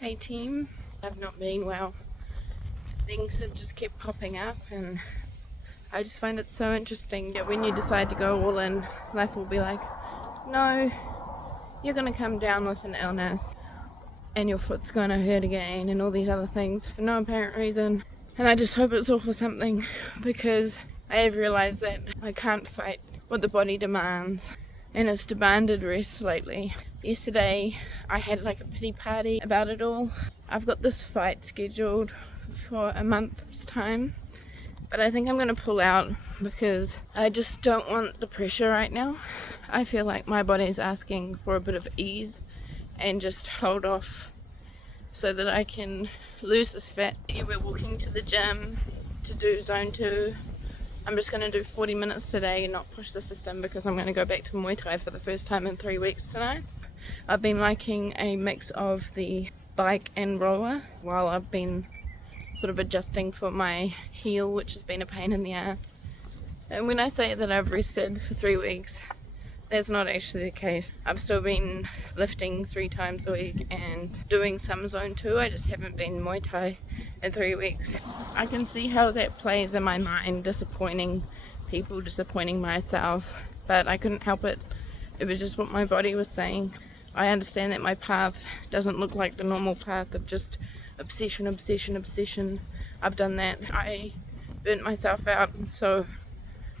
Hey team, I've not been well. Things have just kept popping up, and I just find it so interesting that when you decide to go all in, life will be like, no, you're gonna come down with an illness and your foot's gonna hurt again and all these other things for no apparent reason. And I just hope it's all for something, because I have realised that I can't fight what the body demands, and it's demanded rest lately. Yesterday I had like a pity party about it all. I've got this fight scheduled for a month's time, but I think I'm going to pull out because I just don't want the pressure right now. I feel like my body's asking for a bit of ease and just hold off so that I can lose this fat. We're walking to the gym to do zone 2. I'm just going to do 40 minutes today and not push the system because I'm going to go back to Muay Thai for the first time in 3 weeks tonight. I've been liking a mix of the bike and roller while I've been sort of adjusting for my heel, which has been a pain in the ass. And when I say that I've rested for 3 weeks, that's not actually the case. I've still been lifting 3 times a week and doing some zone 2. I just haven't been Muay Thai in 3 weeks. I can see how that plays in my mind, disappointing people, disappointing myself, but I couldn't help it. It was just what my body was saying. I understand that my path doesn't look like the normal path of just obsession. I've done that. I burnt myself out, so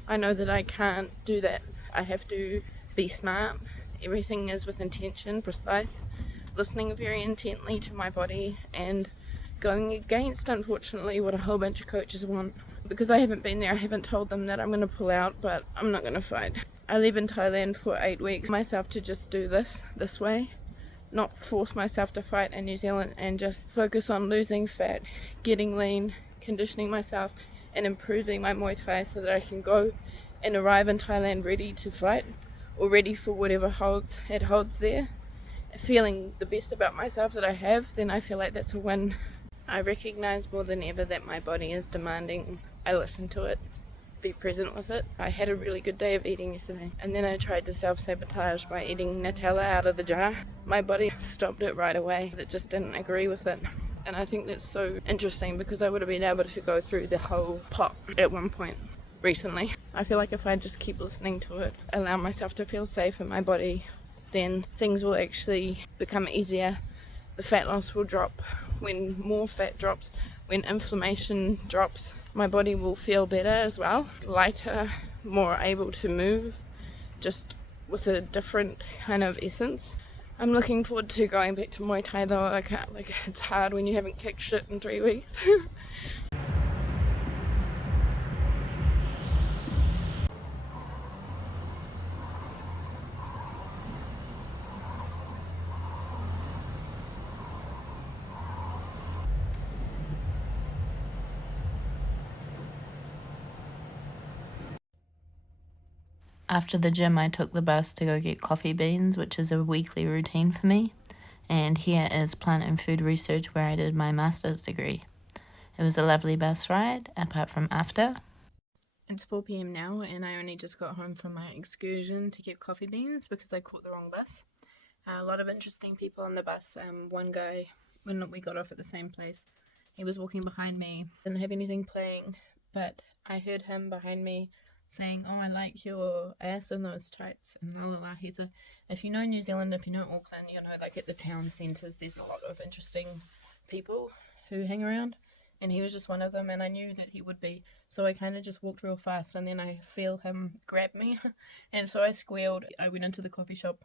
I know that I can't do that. I have to be smart. Everything is with intention, precise, listening very intently to my body and going against, unfortunately, what a whole bunch of coaches want. Because I haven't been there, I haven't told them that I'm going to pull out, but I'm not going to fight. I live in Thailand for 8 weeks. Myself to just do this way, not force myself to fight in New Zealand, and just focus on losing fat, getting lean, conditioning myself, and improving my Muay Thai so that I can go and arrive in Thailand ready to fight, or ready for whatever it holds there. Feeling the best about myself that I have, then I feel like that's a win. I recognize more than ever that my body is demanding I listen to it, be present with it. I had a really good day of eating yesterday, and then I tried to self-sabotage by eating Nutella out of the jar. My body stopped it right away. It just didn't agree with it. And I think that's so interesting because I would have been able to go through the whole pot at one point recently. I feel like if I just keep listening to it, allow myself to feel safe in my body, then things will actually become easier. The fat loss will drop. When more fat drops, when inflammation drops, my body will feel better as well, lighter, more able to move, just with a different kind of essence. I'm looking forward to going back to Muay Thai though. It's hard when you haven't kicked shit in 3 weeks. After the gym, I took the bus to go get coffee beans, which is a weekly routine for me. And here is plant and food research, where I did my master's degree. It was a lovely bus ride, apart from after. It's 4 p.m. now, and I only just got home from my excursion to get coffee beans because I caught the wrong bus. A lot of interesting people on the bus. One guy, when we got off at the same place, he was walking behind me. Didn't have anything playing, but I heard him behind me saying, "Oh, I like your ass in those tights," and la la la. If you know New Zealand, if you know Auckland, you know, like at the town centres, there's a lot of interesting people who hang around, and he was just one of them, and I knew that he would be, so I kind of just walked real fast, and then I feel him grab me, and so I squealed. I went into the coffee shop.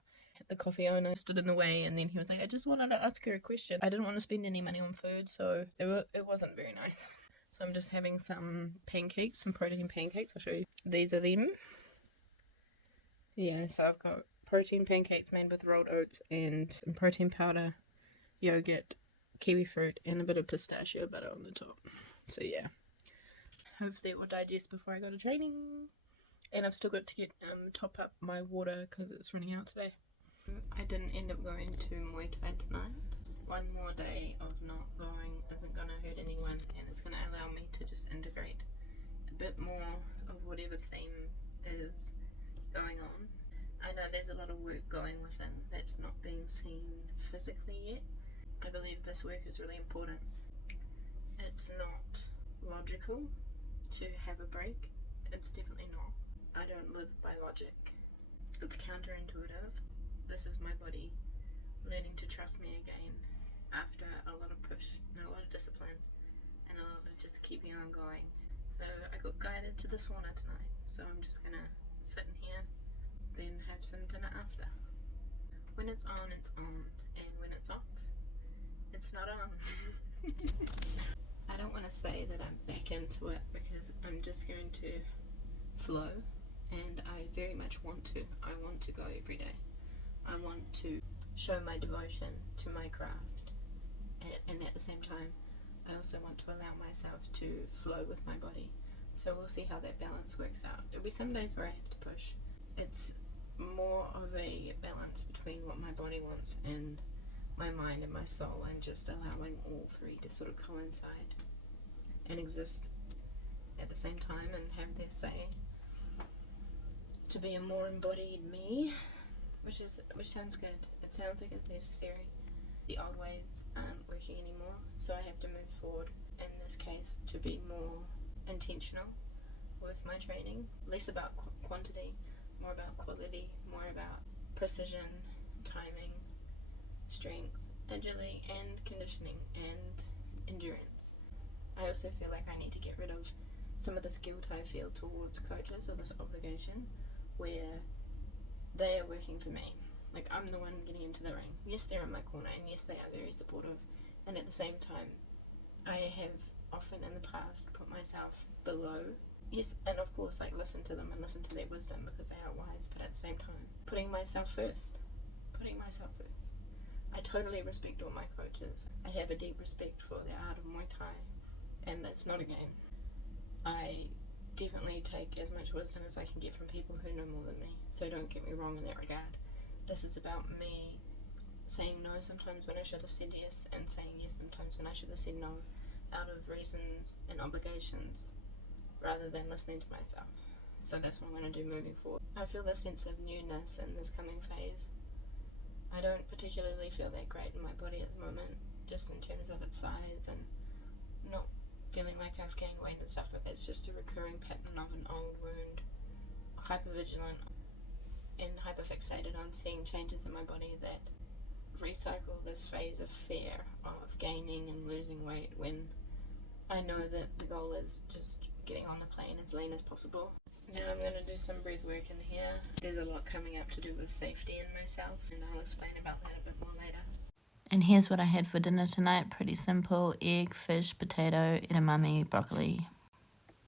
The coffee owner stood in the way, and then he was like, "I just wanted to ask her a question." I didn't want to spend any money on food, so it wasn't very nice. So I'm just having some pancakes, some protein pancakes. I'll show you. These are them. Yeah, so I've got protein pancakes made with rolled oats and some protein powder, yogurt, kiwi fruit, and a bit of pistachio butter on the top. So yeah, hopefully it will digest before I go to training. And I've still got to get top up my water because it's running out today. I didn't end up going to Muay Thai tonight. One more day of not going isn't going to hurt anyone, and it's going to allow me to just integrate a bit more of whatever theme is going on. I know there's a lot of work going within that's not being seen physically yet. I believe this work is really important. It's not logical to have a break. It's definitely not. I don't live by logic. It's counterintuitive. This is my body learning to trust me again after a lot of push and a lot of discipline and a lot of just keeping on going. So I got guided to the sauna tonight, so I'm just gonna sit in here, then have some dinner after. When it's on, and when it's off, it's not on. I don't want to say that I'm back into it because I'm just going to flow, and I very much want to. I want to go every day. I want to show my devotion to my craft, and at the same time I also want to allow myself to flow with my body. So we'll see how that balance works out. There'll be some days where I have to push. It's more of a balance between what my body wants and my mind and my soul, and just allowing all three to sort of coincide and exist at the same time and have their say, to be a more embodied me, which sounds good. It sounds like it's necessary. The old ways aren't working anymore, so I have to move forward in this case to be more intentional with my training, less about quantity, more about quality, more about precision, timing, strength, agility, and conditioning, and endurance. I also feel like I need to get rid of some of this guilt I feel towards coaches, or this obligation where they are working for me. Like, I'm the one getting into the ring. Yes, they're in my corner, and yes, they are very supportive, and at the same time I have often in the past put myself below. Yes, and of course, like, listen to them and listen to their wisdom because they are wise, but at the same time putting myself first. I totally respect all my coaches. I have a deep respect for the art of Muay Thai, and that's not a game. I definitely take as much wisdom as I can get from people who know more than me, so don't get me wrong in that regard. This is about me saying no sometimes when I should have said yes, and saying yes sometimes when I should have said no, out of reasons and obligations rather than listening to myself. So that's what I'm going to do moving forward. I feel this sense of newness in this coming phase. I don't particularly feel that great in my body at the moment, just in terms of its size, and not feeling like I've gained weight and stuff like that. It's just a recurring pattern of an old wound, hypervigilant and hyperfixated on seeing changes in my body that recycle this phase of fear of gaining and losing weight, when I know that the goal is just getting on the plane as lean as possible. Now I'm going to do some breath work in here. There's a lot coming up to do with safety in myself, and I'll explain about that a bit more later. And here's what I had for dinner tonight. Pretty simple: egg, fish, potato, edamame, broccoli.